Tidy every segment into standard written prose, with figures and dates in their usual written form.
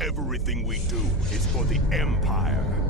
Everything we do is for the Empire.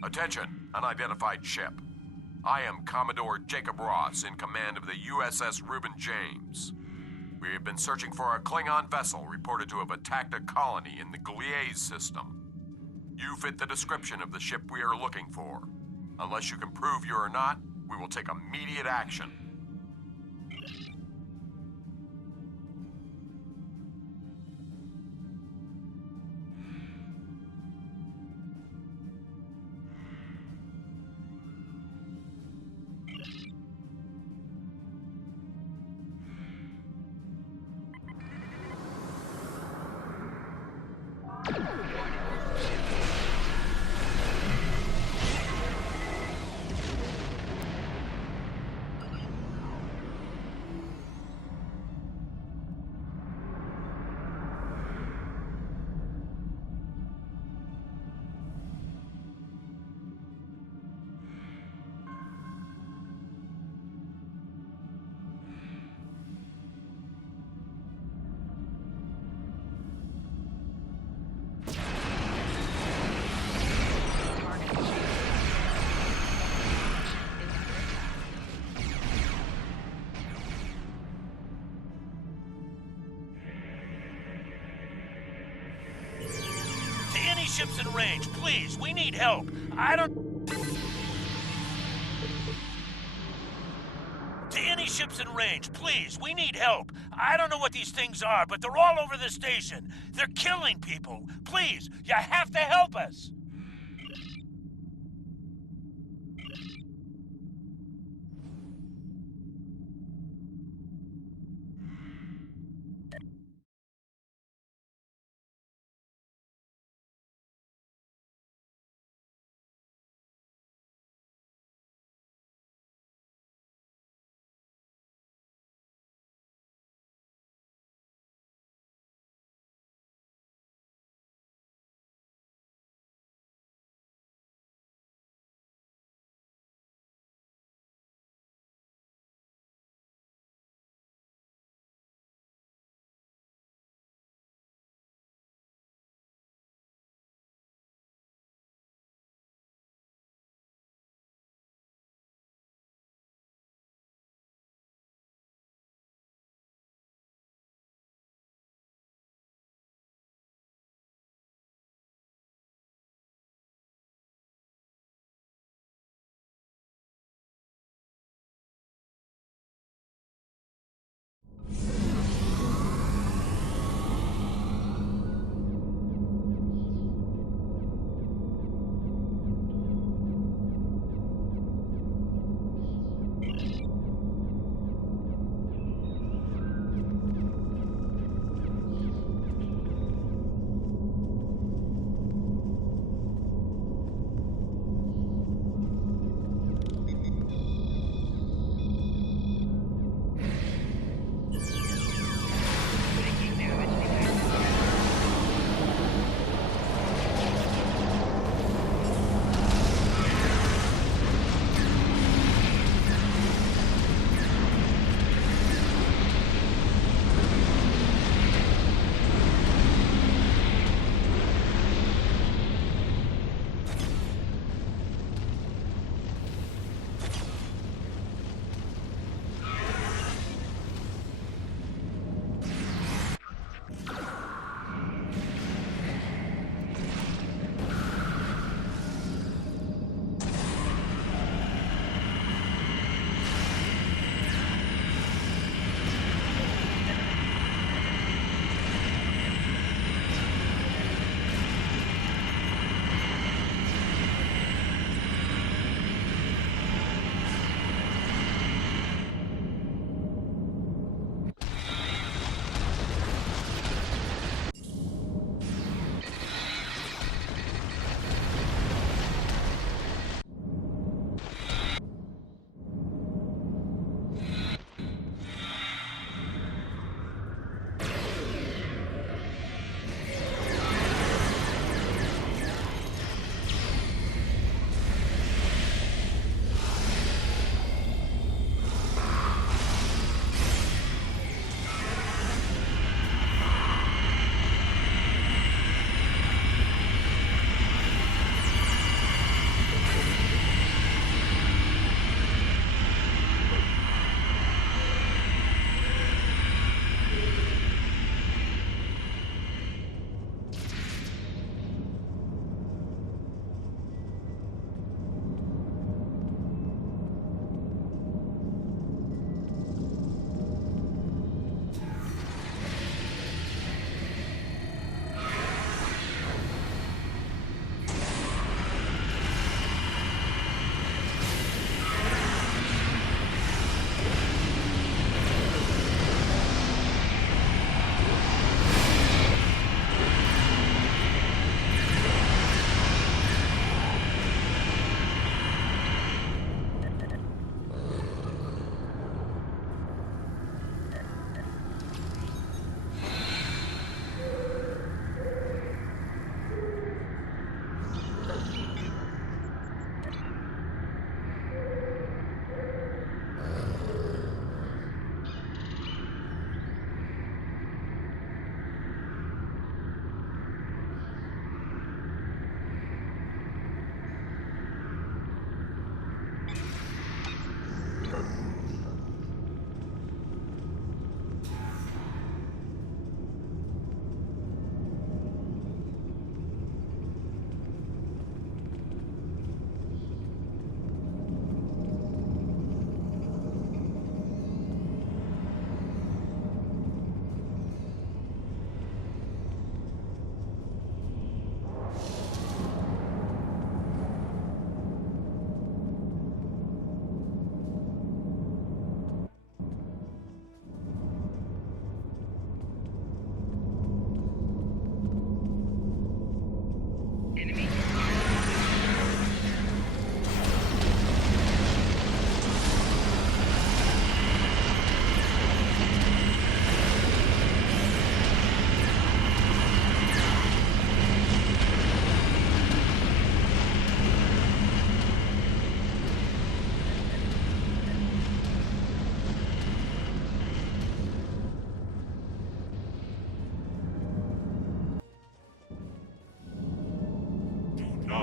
Attention, unidentified ship. I am Commodore Jacob Ross, in command of the USS Reuben James. We have been searching for a Klingon vessel reported to have attacked a colony in the Gliese system. You fit the description of the ship we are looking for. Unless you can prove you are not, we will take immediate action. Ships in range, please. We need help. To any ships in range, please. We need help. I don't know what these things are, but they're all over the station. They're killing people. Please, you have to help us.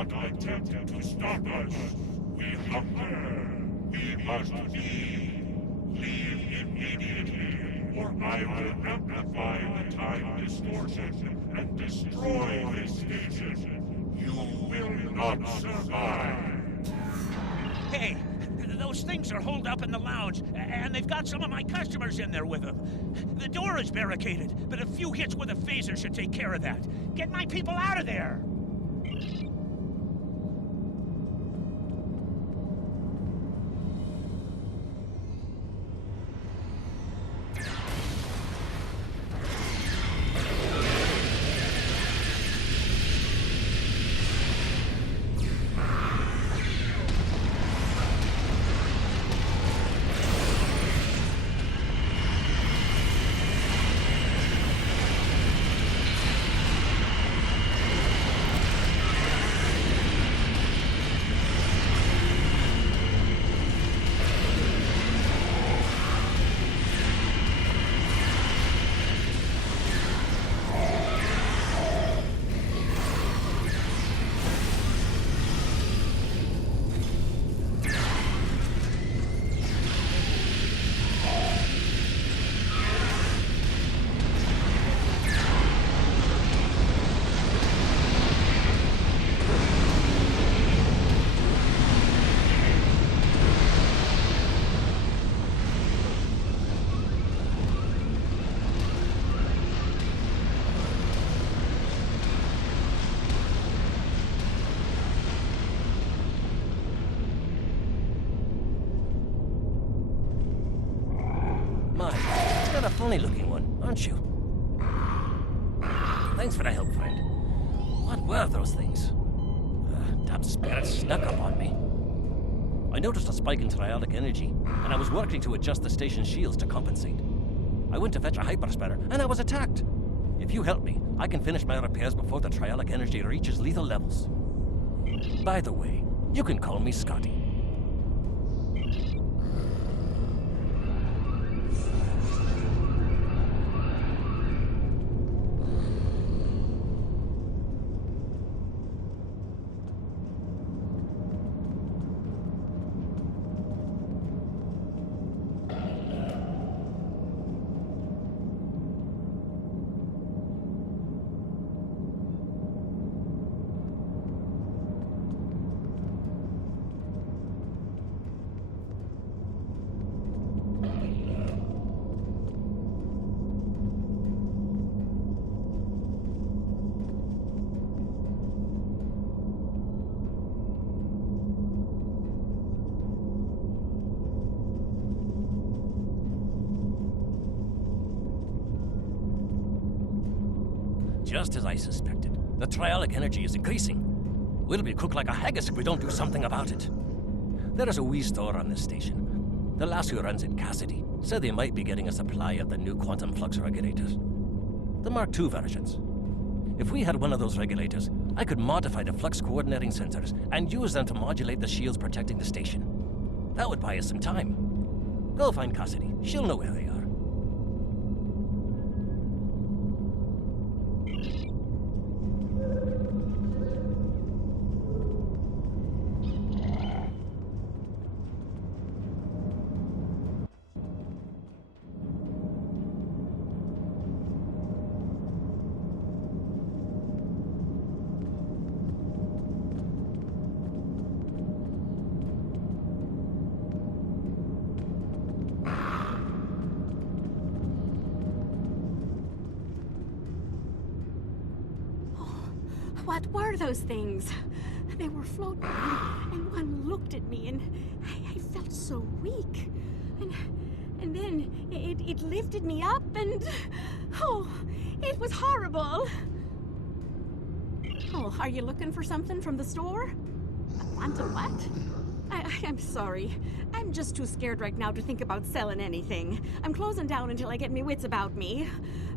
not attempt to stop us. We hunger. We must leave. Leave immediately, or I will amplify the time distortion and destroy this station. You will not survive. Hey, those things are holed up in the lounge, and they've got some of my customers in there with them. The door is barricaded, but a few hits with a phaser should take care of that. Get my people out of there! A funny looking one, aren't you? Thanks for the help, friend. What were those things? Damn spirits snuck up on me. I noticed a spike in triolic energy, and I was working to adjust the station's shields to compensate. I went to fetch a hyperspanner, and I was attacked. If you help me, I can finish my repairs before the triolic energy reaches lethal levels. By the way, you can call me Scotty. Just as I suspected, the triolic energy is increasing. We'll be cooked like a haggis if we don't do something about it. There is a wee store on this station. The lass who runs it, Cassidy, said they might be getting a supply of the new quantum flux regulators. The Mark II versions. If we had one of those regulators, I could modify the flux coordinating sensors and use them to modulate the shields protecting the station. That would buy us some time. Go find Cassidy. She'll know where they are. What were those things? They were floating, and one looked at me, and I felt so weak. And then it lifted me up, and oh, it was horrible. Oh, are you looking for something from the store? A quantum what? I'm sorry. I'm just too scared right now to think about selling anything. I'm closing down until I get me wits about me.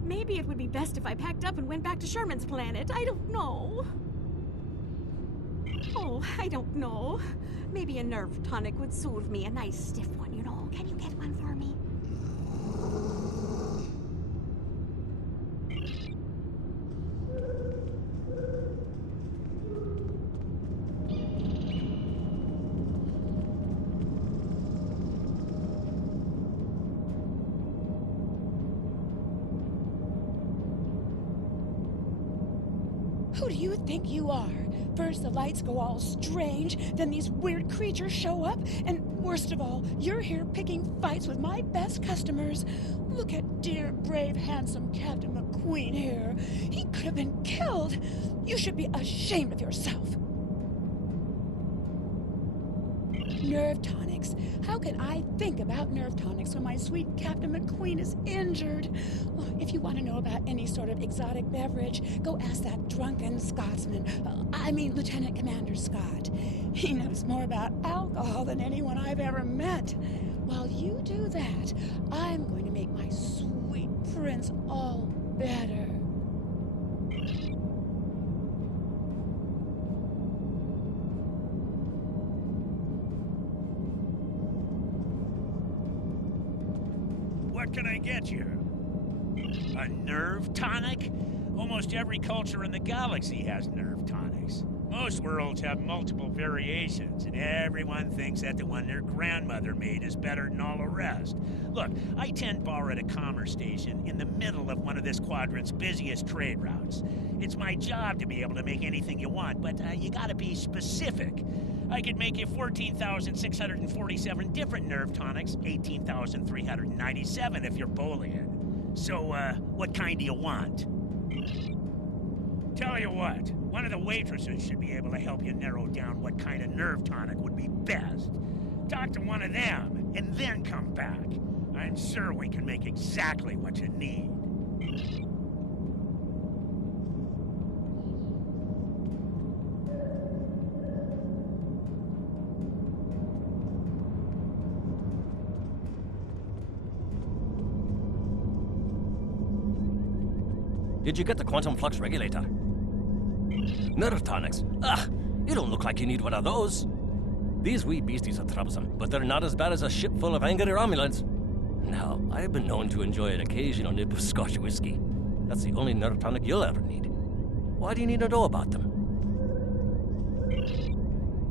Maybe it would be best if I packed up and went back to Sherman's planet. I don't know. Oh, I don't know. Maybe a nerve tonic would soothe me. A nice stiff one, you know. Can you get one for me? Who do you think you are? First the lights go all strange, then these weird creatures show up, and worst of all, you're here picking fights with my best customers. Look at dear, brave, handsome Captain McQueen here. He could have been killed. You should be ashamed of yourself. Nerve tonics. How can I think about nerve tonics when my sweet Captain McQueen is injured? Well, if you want to know about any sort of exotic beverage, go ask that drunken Scotsman. Lieutenant Commander Scott. He knows more about alcohol than anyone I've ever met. While you do that, I'm going to make my sweet prince all better. What can I get you? A nerve tonic? Almost every culture in the galaxy has nerve tonics. Most worlds have multiple variations, and everyone thinks that the one their grandmother made is better than all the rest. Look, I tend bar at a commerce station in the middle of one of this quadrant's busiest trade routes. It's my job to be able to make anything you want, but you gotta be specific. I could make you 14,647 different nerve tonics, 18,397 if you're Boolean. So, what kind do you want? Tell you what, one of the waitresses should be able to help you narrow down what kind of nerve tonic would be best. Talk to one of them, and then come back. I'm sure we can make exactly what you need. Did you get the quantum flux regulator? Nerve tonics? You don't look like you need one of those. These wee beasties are troublesome, but they're not as bad as a ship full of angry Romulans. Now, I've been known to enjoy an occasional nib of Scotch whiskey. That's the only nerve tonic you'll ever need. Why do you need to know about them?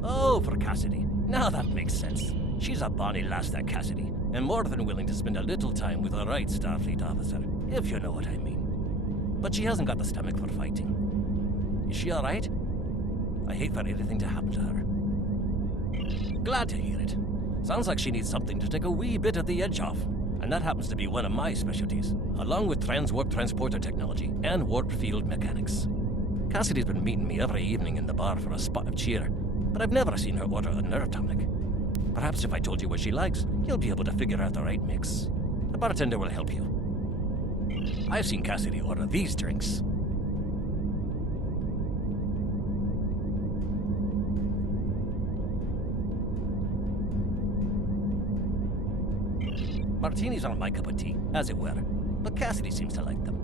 Oh, for Cassidy. Now that makes sense. She's a bonny lass, that Cassidy, and more than willing to spend a little time with the right Starfleet officer, if you know what I mean. But she hasn't got the stomach for fighting. Is she all right? I hate for anything to happen to her. Glad to hear it. Sounds like she needs something to take a wee bit of the edge off. And that happens to be one of my specialties, along with transwarp transporter technology and warp field mechanics. Cassidy's been meeting me every evening in the bar for a spot of cheer, but I've never seen her order a nerve tonic. Perhaps if I told you what she likes, you'll be able to figure out the right mix. The bartender will help you. I've seen Cassidy order these drinks. Martinis aren't my cup of tea, as it were, but Cassidy seems to like them.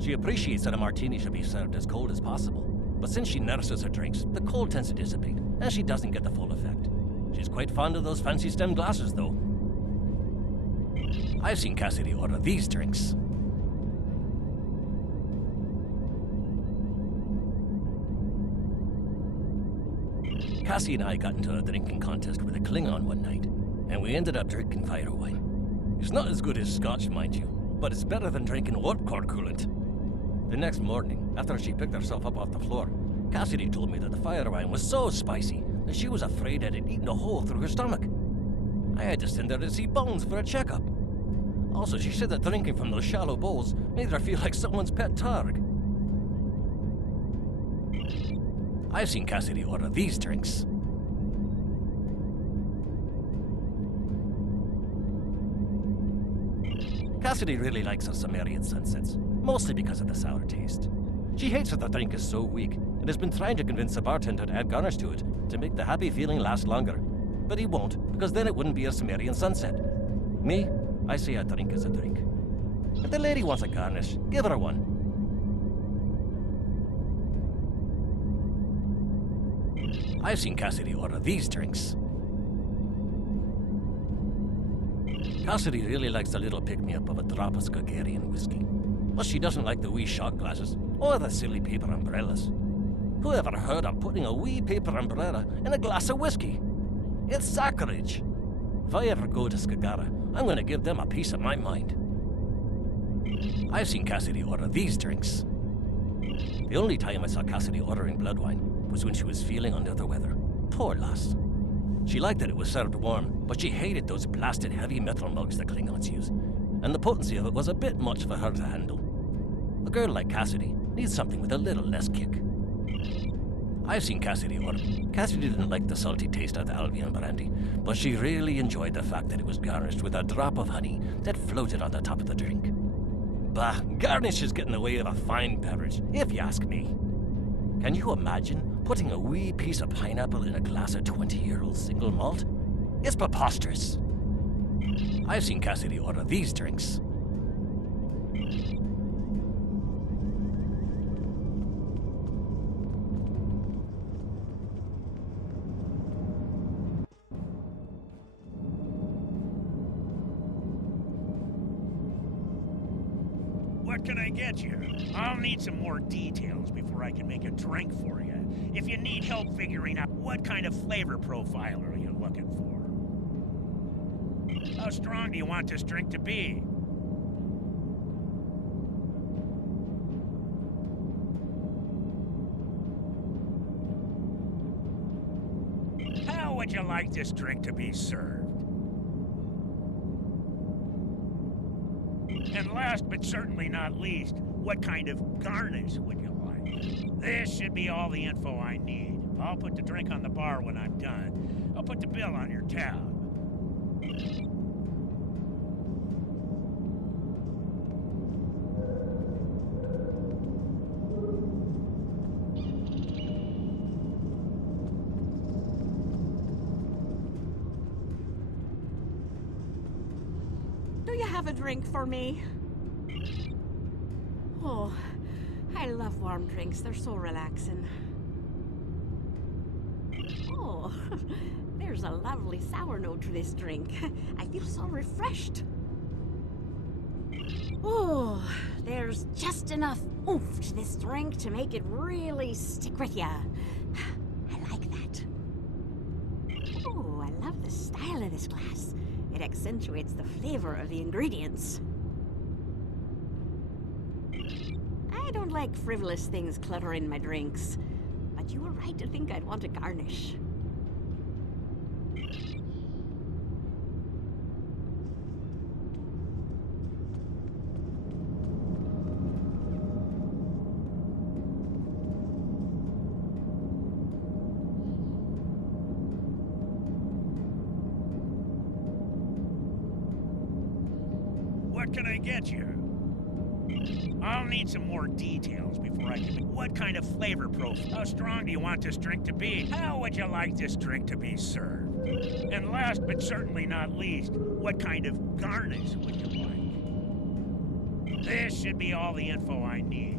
She appreciates that a martini should be served as cold as possible, but since she nurses her drinks, the cold tends to dissipate, and she doesn't get the full effect. She's quite fond of those fancy stem glasses, though. I've seen Cassidy order these drinks. Cassie and I got into a drinking contest with a Klingon one night, and we ended up drinking fire wine. It's not as good as Scotch, mind you, but it's better than drinking warp core coolant. The next morning, after she picked herself up off the floor, Cassidy told me that the fire wine was so spicy that she was afraid it had eaten a hole through her stomach. I had to send her to see Bones for a checkup. Also, she said that drinking from those shallow bowls made her feel like someone's pet targ. I've seen Cassidy order these drinks. Cassidy really likes her Sumerian sunsets, mostly because of the sour taste. She hates that the drink is so weak, and has been trying to convince the bartender to add garnish to it to make the happy feeling last longer. But he won't, because then it wouldn't be a Sumerian sunset. Me, I say a drink is a drink. If the lady wants a garnish, give her one. I've seen Cassidy order these drinks. Cassidy really likes the little pick-me-up of a drop of Skagarian whiskey. But she doesn't like the wee shot glasses, or the silly paper umbrellas. Who ever heard of putting a wee paper umbrella in a glass of whiskey? It's sacrilege. If I ever go to Skagara, I'm going to give them a piece of my mind. I've seen Cassidy order these drinks. The only time I saw Cassidy ordering blood wine was when she was feeling under the weather. Poor lass. She liked that it was served warm, but she hated those blasted heavy metal mugs the Klingons use, and the potency of it was a bit much for her to handle. A girl like Cassidy needs something with a little less kick. I've seen Cassidy order. Cassidy didn't like the salty taste of the Albion brandy, but she really enjoyed the fact that it was garnished with a drop of honey that floated on the top of the drink. Bah, garnish is getting in the way of a fine beverage, if you ask me. Can you imagine putting a wee piece of pineapple in a glass of 20-year-old single malt? It's preposterous. I've seen Cassidy order these drinks. What can I get you? I'll need some more details before I can make a drink for you. If you need help figuring out what kind of flavor profile are you looking for? How strong do you want this drink to be? How would you like this drink to be served? And last but certainly not least, what kind of garnish would you like? This should be all the info I need. I'll put the drink on the bar when I'm done. I'll put the bill on your tab. Do you have a drink for me? Oh, I love warm drinks. They're so relaxing. Oh, there's a lovely sour note to this drink. I feel so refreshed. Oh, there's just enough oomph to this drink to make it really stick with ya. I like that. Oh, I love the style of this glass. It accentuates the flavor of the ingredients. I don't like frivolous things cluttering my drinks, but you were right to think I'd want a garnish. What can I get you? I'll need some more details before I can... What kind of flavor profile? How strong do you want this drink to be? How would you like this drink to be served? And last but certainly not least, what kind of garnish would you like? This should be all the info I need.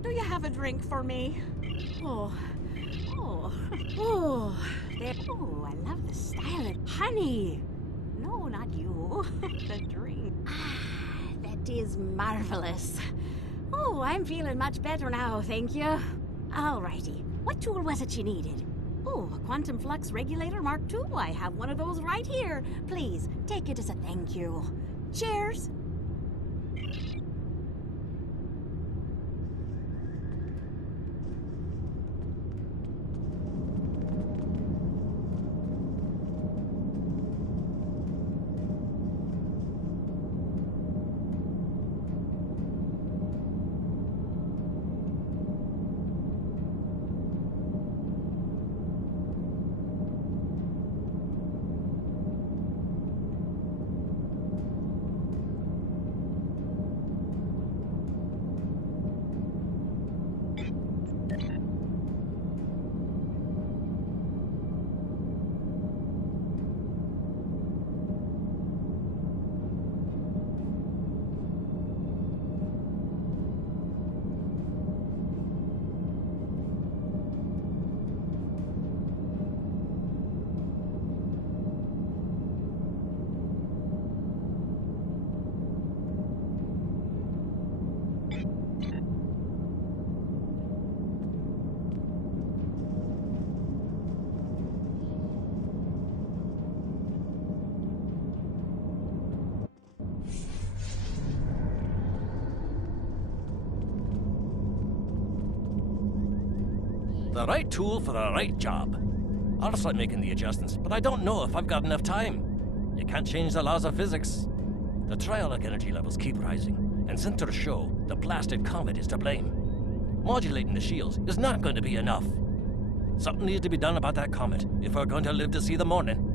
Do you have a drink for me? Oh, I love the style of honey. No, not you. The drink. Ah, that is marvelous. Oh, I'm feeling much better now, thank you. Alrighty, what tool was it you needed? Oh, a quantum flux regulator Mark II. I have one of those right here. Please, take it as a thank you. Cheers. The right tool for the right job. I'll start making the adjustments, but I don't know if I've got enough time. You can't change the laws of physics. The trialic energy levels keep rising, and sensors show the blasted comet is to blame. Modulating the shields is not going to be enough. Something needs to be done about that comet if we're going to live to see the morning.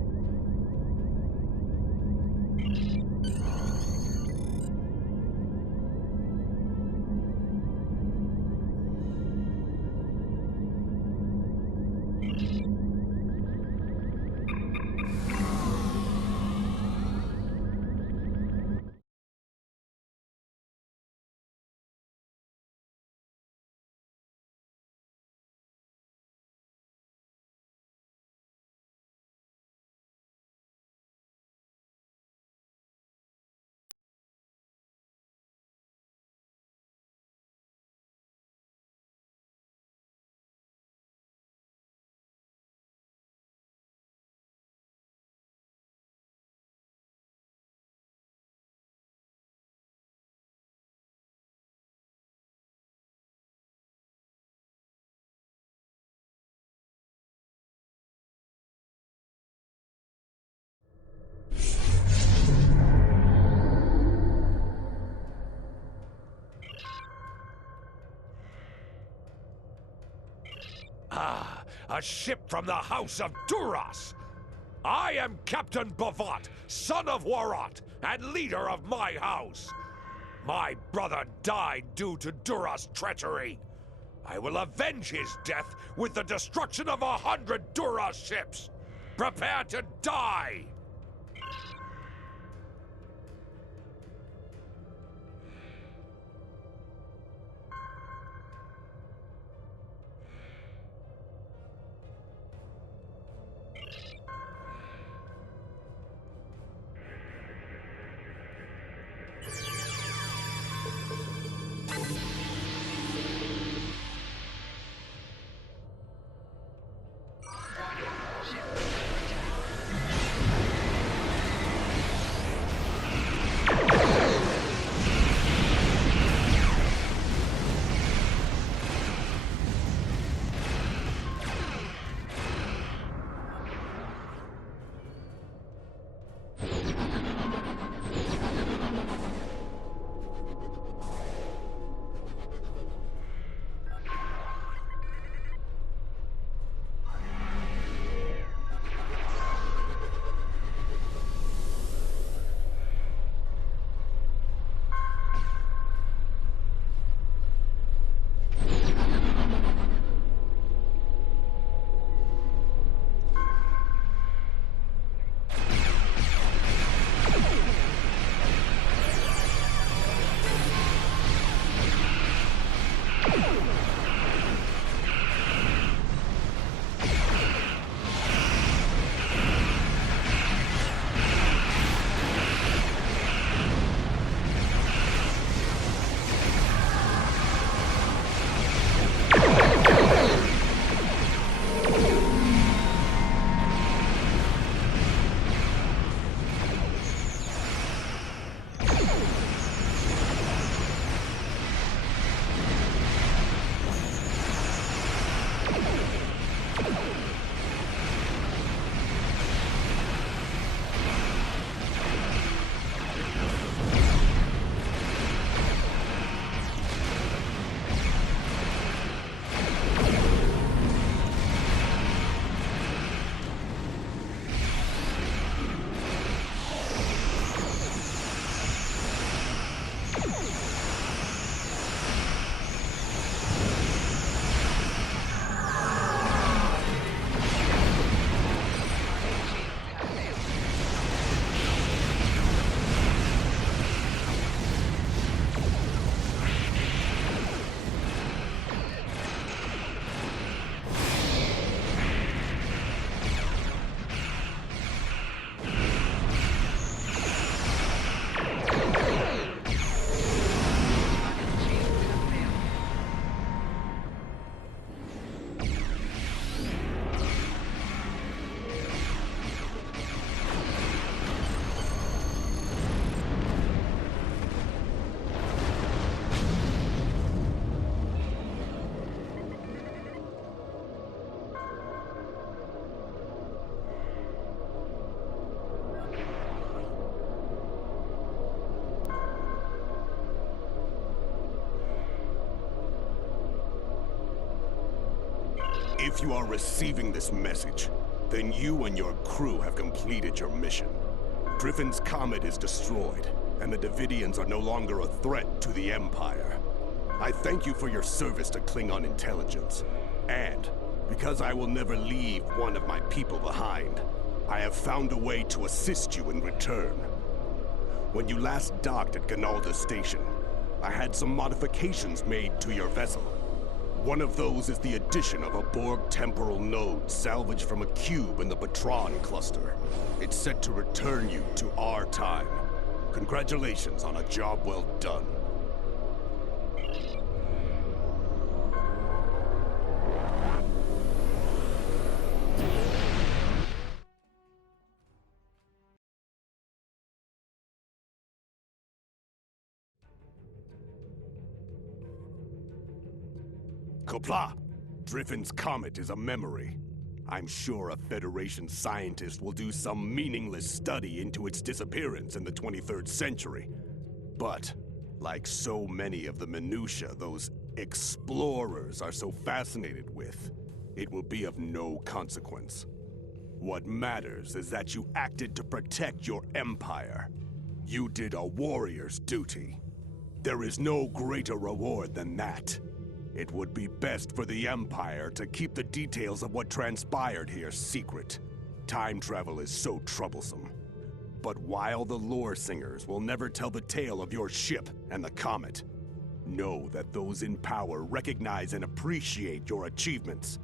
Ah, a ship from the House of Duras! I am Captain Bavat, son of Warot, and leader of my house. My brother died due to Duras' treachery. I will avenge his death with the destruction of 100 Duras ships. Prepare to die! If you are receiving this message, then you and your crew have completed your mission. Griffin's comet is destroyed, and the Davidians are no longer a threat to the Empire. I thank you for your service to Klingon intelligence, and because I will never leave one of my people behind, I have found a way to assist you in return. When you last docked at Ganalda Station, I had some modifications made to your vessel. One of those is the addition of a Borg temporal node salvaged from a cube in the Batron cluster. It's set to return you to our time. Congratulations on a job well done. Kopla, Griffin's comet is a memory. I'm sure a Federation scientist will do some meaningless study into its disappearance in the 23rd century. But, like so many of the minutiae those explorers are so fascinated with, it will be of no consequence. What matters is that you acted to protect your empire. You did a warrior's duty. There is no greater reward than that. It would be best for the Empire to keep the details of what transpired here secret. Time travel is so troublesome. But while the lore singers will never tell the tale of your ship and the comet, know that those in power recognize and appreciate your achievements.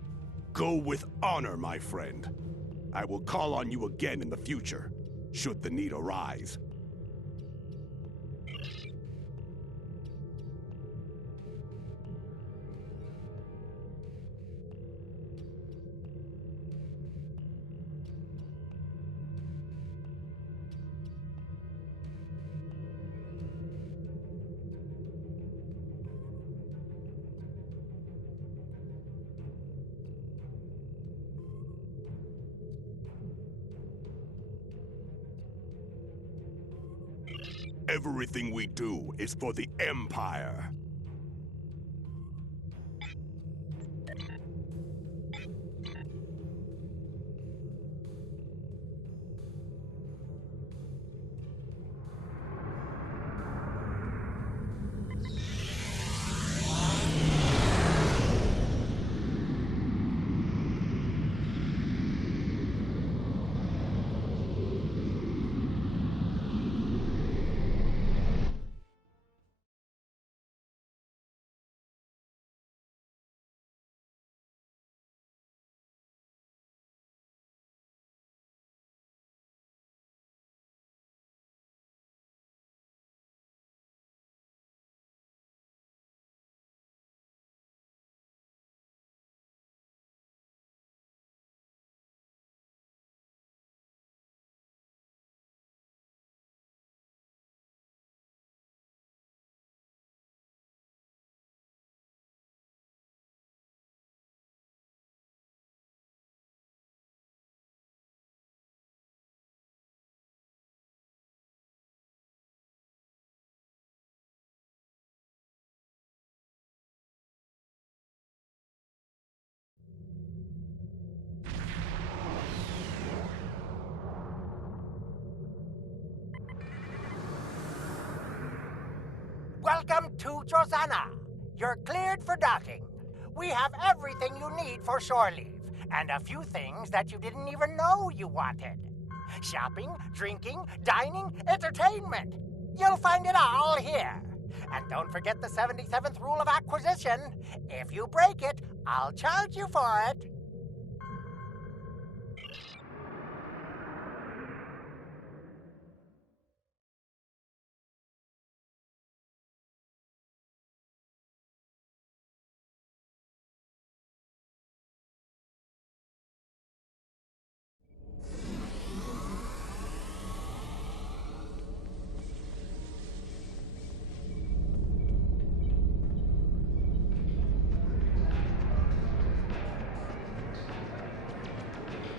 Go with honor, my friend. I will call on you again in the future, should the need arise. Everything we do is for the Empire. Welcome to Josana. You're cleared for docking. We have everything you need for shore leave, and a few things that you didn't even know you wanted. Shopping, drinking, dining, entertainment. You'll find it all here. And don't forget the 77th rule of acquisition. If you break it, I'll charge you for it.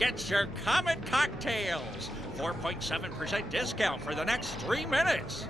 Get your Comet cocktails. 4.7% discount for the next 3 minutes.